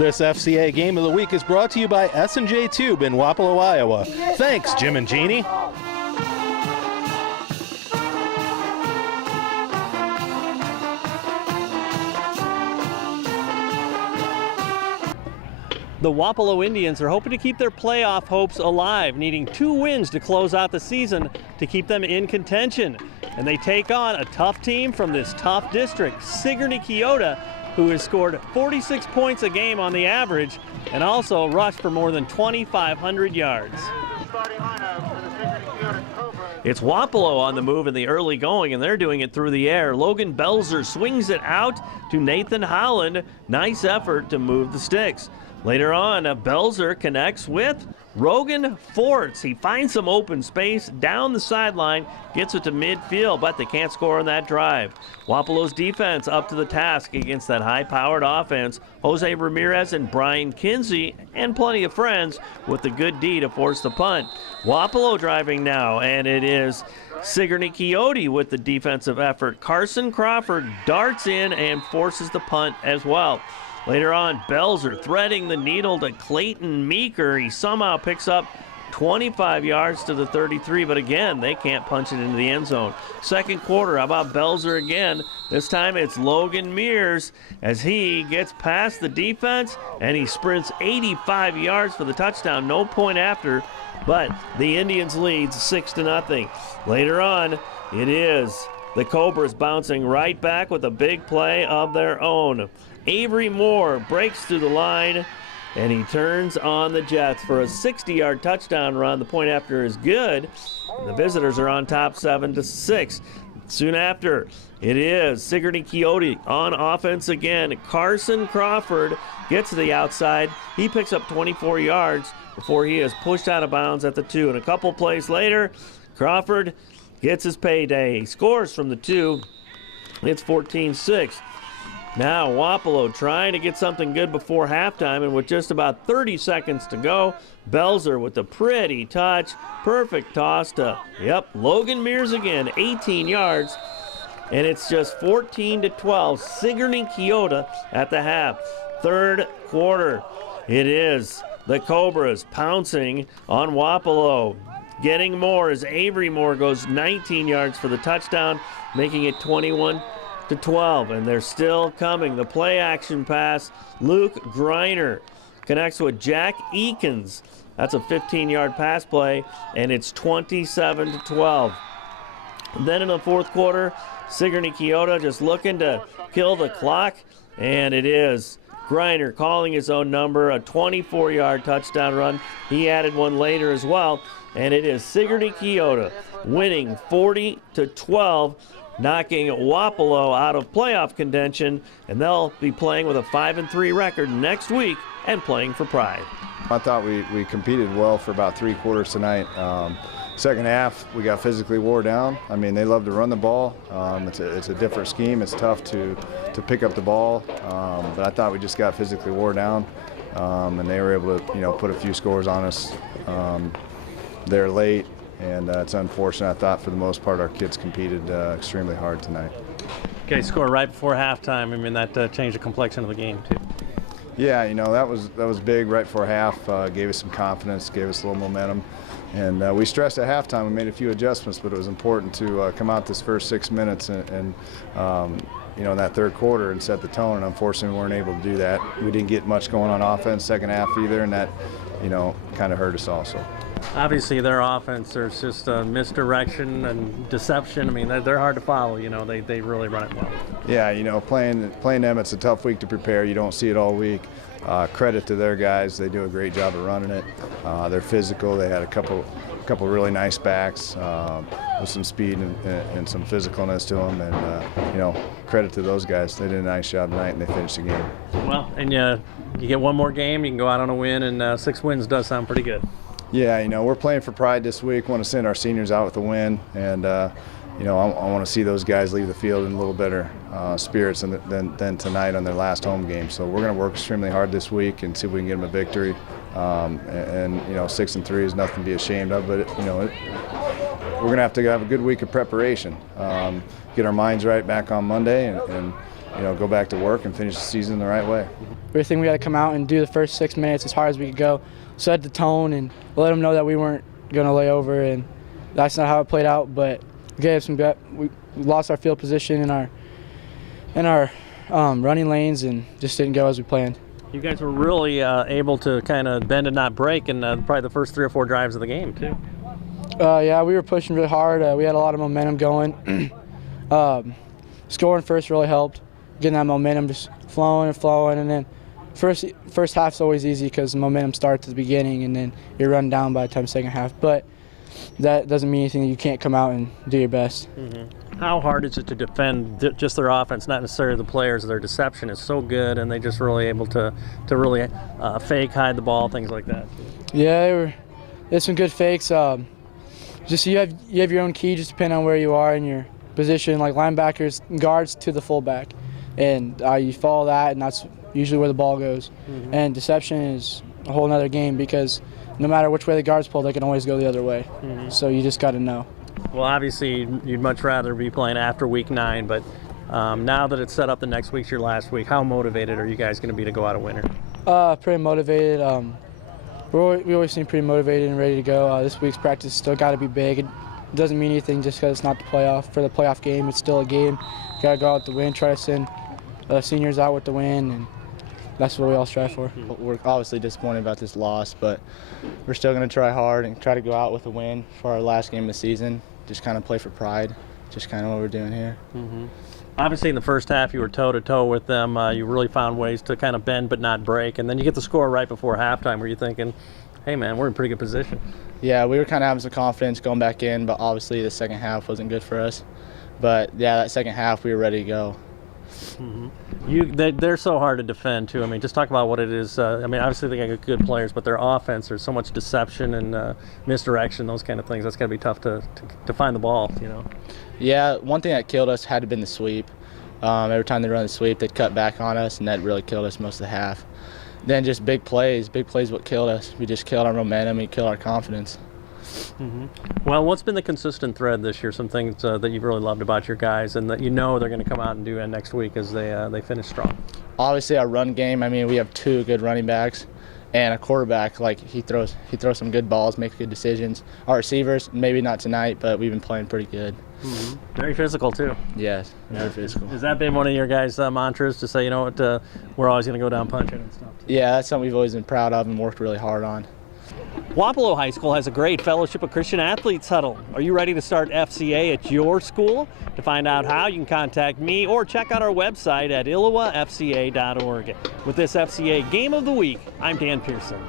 This FCA Game of the Week is brought to you by S&J Tube in Wapello, Iowa. Thanks, Jim and Jeannie. The Wapello Indians are hoping to keep their playoff hopes alive, needing 2 wins to close out the season to keep them in contention. And they take on a tough team from this tough district, Sigourney-Keota, who has scored 46 points a game on the average and also rushed for more than 2,500 yards. It's Wapello on the move in the early going, and they're doing it through the air. Logan Belzer swings it out to Nathan Holland. Nice effort to move the sticks. Later on, Belzer connects with Rogan Forts. He finds some open space down the sideline, gets it to midfield, but they can't score on that drive. Wapello's defense up to the task against that high-powered offense. Jose Ramirez and Brian Kinsey and plenty of friends with the good D to force the punt. Wapello driving now, and it is Sigourney-Keota with the defensive effort. Carson Crawford darts in and forces the punt as well. Later on, Belzer threading the needle to Clayton Meeker. He somehow picks up 25 yards to the 33, but again, they can't punch it into the end zone. Second quarter, how about Belzer again? This time it's Logan Mears as he gets past the defense and he sprints 85 yards for the touchdown. No point after, but the Indians leads 6-0. Later on, it is the Cobras bouncing right back with a big play of their own. Avery Moore breaks through the line, and he turns on the Jets for a 60-yard touchdown run. The point after is good. The visitors are on top 7-6. Soon after, it is Sigourney-Keota on offense again. Carson Crawford gets to the outside. He picks up 24 yards before he is pushed out of bounds at the 2. And a couple plays later, Crawford gets his payday. He scores from the 2. It's 14-6. Now Wapello trying to get something good before halftime, and with just about 30 seconds to go, Belzer with a pretty touch, perfect toss to, Logan Mears again, 18 yards, and it's just 14-12, Sigourney-Keota at the half. Third quarter, it is the Cobras pouncing on Wapello. Getting more as Avery Moore goes 19 yards for the touchdown, making it 21-12, and they're still coming. The play action pass, Luke Greiner connects with Jack Eakins. That's a 15-yard pass play, and it's 27-12. Then in the fourth quarter, Sigourney-Keota just looking to kill the clock, and it is Greiner calling his own number, a 24-yard touchdown run. He added one later as well, and it is Sigourney-Keota winning 40-12, knocking Wapello out of playoff contention, and they'll be playing with a 5-3 record next week and playing for pride. I thought we competed well for about 3 quarters tonight. Second half, we got physically wore down. I mean, they love to run the ball. It's a different scheme. It's tough to pick up the ball, but I thought we just got physically wore down, and they were able to, put a few scores on us there late, and it's unfortunate. I thought for the most part our kids competed extremely hard tonight. Okay, score right before halftime. I mean, that changed the complexion of the game too. Yeah, that was big right before half. Gave us some confidence, gave us a little momentum. And we stressed at halftime. We made a few adjustments, but it was important to come out this first 6 minutes and in that third quarter and set the tone. And unfortunately, we weren't able to do that. We didn't get much going on offense second half either, and that, kind of hurt us also. Obviously, their offense, there's just misdirection and deception. I mean, they're hard to follow. They really run it well. Yeah, playing them, it's a tough week to prepare. You don't see it all week. Credit to their guys. They do a great job of running it. They're physical. They had a couple really nice backs with some speed and some physicalness to them. And, credit to those guys. They did a nice job tonight, and they finished the game. Well, and you get one more game, you can go out on a win, and 6 wins does sound pretty good. Yeah, we're playing for pride this week. Want to send our seniors out with a win, and I want to see those guys leave the field in a little better spirits than tonight on their last home game. So we're going to work extremely hard this week and see if we can get them a victory. 6-3 is nothing to be ashamed of, but we're going to have a good week of preparation. Get our minds right back on Monday, and go back to work and finish the season the right way. We think we got to come out and do the first 6 minutes as hard as we could go, set the tone, and let them know that we weren't going to lay over, and that's not how it played out. But we lost our field position in our running lanes and just didn't go as we planned. You guys were really able to kind of bend and not break in probably the first 3 or 4 drives of the game, too. Yeah, we were pushing really hard. We had a lot of momentum going. Scoring first really helped, getting that momentum just flowing and flowing. And then first half's always easy because the momentum starts at the beginning, and then you're run down by the time second half. But that doesn't mean anything. You can't come out and do your best. How hard is it to defend just their offense, not necessarily the players? Their deception is so good, and they just really able to really fake, hide the ball, things like that. Yeah, there's some good fakes. Just you have your own key, just depending on where you are in your position, like linebackers, guards to the fullback, and you follow that, and that's usually where the ball goes. And deception is a whole nother game because no matter which way the guards pull, they can always go the other way. So you just got to know. Well, obviously, you'd much rather be playing after week 9, but now that it's set up the next week's your last week, how motivated are you guys going to be to go out a winner? Pretty motivated. We always seem pretty motivated and ready to go. This week's practice still got to be big. It doesn't mean anything just because it's not the playoff. For the playoff game, it's still a game. Got to go out to win, try to send seniors out with the win, and that's what we all strive for. We're obviously disappointed about this loss, but we're still going to try hard and try to go out with a win for our last game of the season. Just kind of play for pride, just kind of what we're doing here. Obviously, in the first half, you were toe-to-toe with them. You really found ways to kind of bend but not break, and then you get the score right before halftime where you're thinking, hey, man, we're in pretty good position. Yeah, we were kind of having some confidence going back in, but obviously the second half wasn't good for us. But, yeah, that second half, we were ready to go. They're so hard to defend, too. I mean, just talk about what it is. I mean, obviously they got good players, but their offense, there's so much deception and misdirection, those kind of things. That's got to be tough to find the ball, Yeah, one thing that killed us had to been the sweep. Every time they run the sweep, they'd cut back on us, and that really killed us most of the half. Then just big plays what killed us. We just killed our momentum and killed our confidence. Well, what's been the consistent thread this year? Some things that you've really loved about your guys and that they're going to come out and do next week as they finish strong? Obviously, our run game. I mean, we have 2 good running backs and a quarterback. Like he throws some good balls, makes good decisions. Our receivers, maybe not tonight, but we've been playing pretty good. Very physical too. Yes, very physical. Has that been one of your guys' mantras to say, you know what, we're always going to go down punching and stuff? Yeah, that's something we've always been proud of and worked really hard on. Wapello High School has a great Fellowship of Christian Athletes huddle. Are you ready to start FCA at your school? To find out how, you can contact me or check out our website at ILLOWAFCA.org. With this FCA Game of the Week, I'm Dan Pearson.